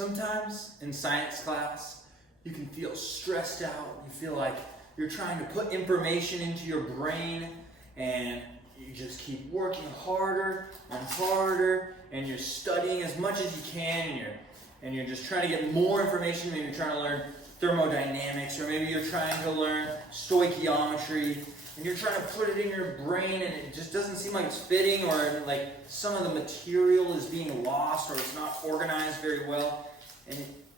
Sometimes in science class, you can feel stressed out. You feel like you're trying to put information into your brain and you just keep working harder and harder and you're studying as much as you can and you're just trying to get more information. Maybe you're trying to learn thermodynamics, or maybe you're trying to learn stoichiometry and you're trying to put it in your brain and it just doesn't seem like it's fitting, or like some of the material is being lost or it's not organized very well,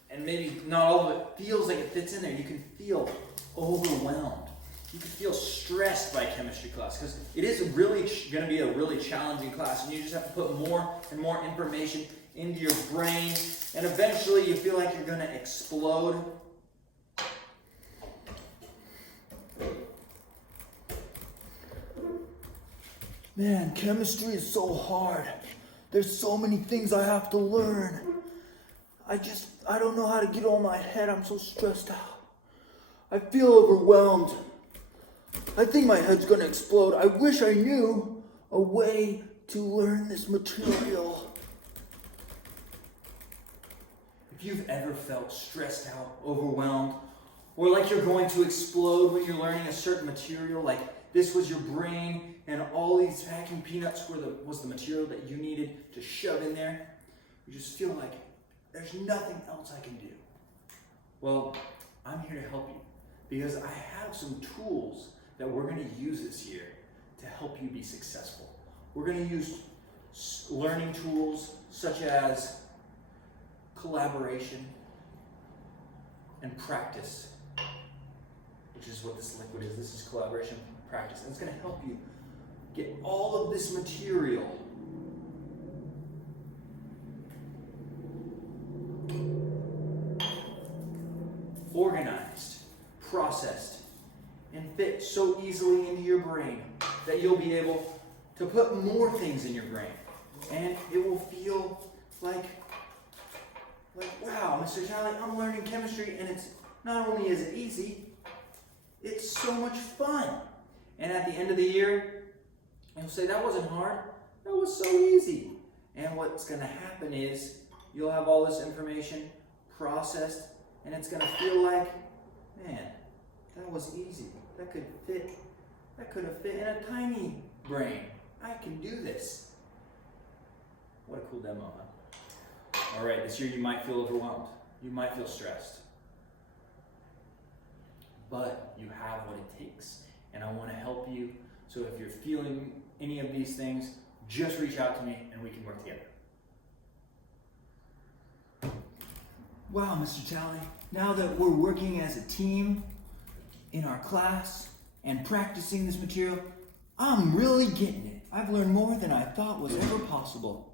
and maybe not all of it feels like it fits in there. You can feel overwhelmed. You can feel stressed by chemistry class because it is really going to be a really challenging class, and you just have to put more and more information into your brain, and eventually you feel like you're going to explode. Man, chemistry is so hard. There's so many things I have to learn. I don't know how to get all my head. I'm so stressed out. I feel overwhelmed. I think my head's gonna explode. I wish I knew a way to learn this material. If you've ever felt stressed out, overwhelmed, or like you're going to explode when you're learning a certain material, like this was your brain and all these packing peanuts was the material that you needed to shove in there, you just feel like there's nothing else I can do. Well, I'm here to help you because I have some tools that we're going to use this year to help you be successful. We're going to use learning tools such as collaboration and practice, which is what this liquid is. This is collaboration and practice. And it's going to help you get all of this material organized, processed, and fit so easily into your brain that you'll be able to put more things in your brain. And it will feel like wow, Mr. Talley, I'm learning chemistry, and it's not only is it easy, it's so much fun. And at the end of the year, you'll say, that wasn't hard, that was so easy. And what's going to happen is you'll have all this information processed, and it's going to feel like, man, that was easy. That could have fit in a tiny brain. I can do this. What a cool demo, huh? All right, this year you might feel overwhelmed. You might feel stressed. But you have what it takes. And I want to help you. So if you're feeling any of these things, just reach out to me and we can work together. Wow, Mr. Talley, now that we're working as a team in our class and practicing this material, I'm really getting it. I've learned more than I thought was ever possible.